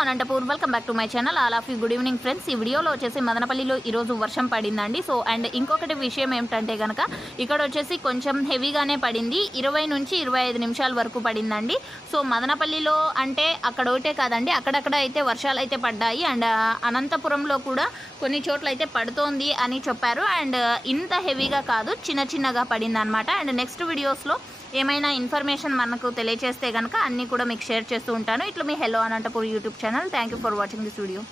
Anantapur, welcome back to my channel. All of you good evening friends. ఈ వీడియోలో వచ్చేసి మదనపల్లిలో ఈ రోజు వర్షం పడిందండి. సో అండ్ ఇంకొకటి విషయం ఏంటంటే గనక ఇక్కడ వచ్చేసి కొంచెం హెవీగానే పడింది. 20 నుంచి 25 నిమిషాల వరకు పడిందండి. సో మదనపల్లిలో అంటే అక్కడ ఒకటే కాదండి, అక్కడక్కడ అయితే వర్షాలు అయితే పడ్డాయి. అండ్ అనంతపురంలో కూడా కొన్ని చోట్ల అయితే పడుతోంది అని చెప్పారు. అండ్ ఇంత హెవీగా కాదు, చిన్న చిన్నగా పడింది అనమాట. అండ్ నెక్స్ట్ వీడియోస్లో ఏమైనా ఇన్ఫర్మేషన్ మనకు తెలియజేస్తే కనుక అన్నీ కూడా మీకు షేర్ చేస్తూ ఉంటాను. ఇట్లా మీ hello Anantapur YouTube channel. Thank you for watching this video.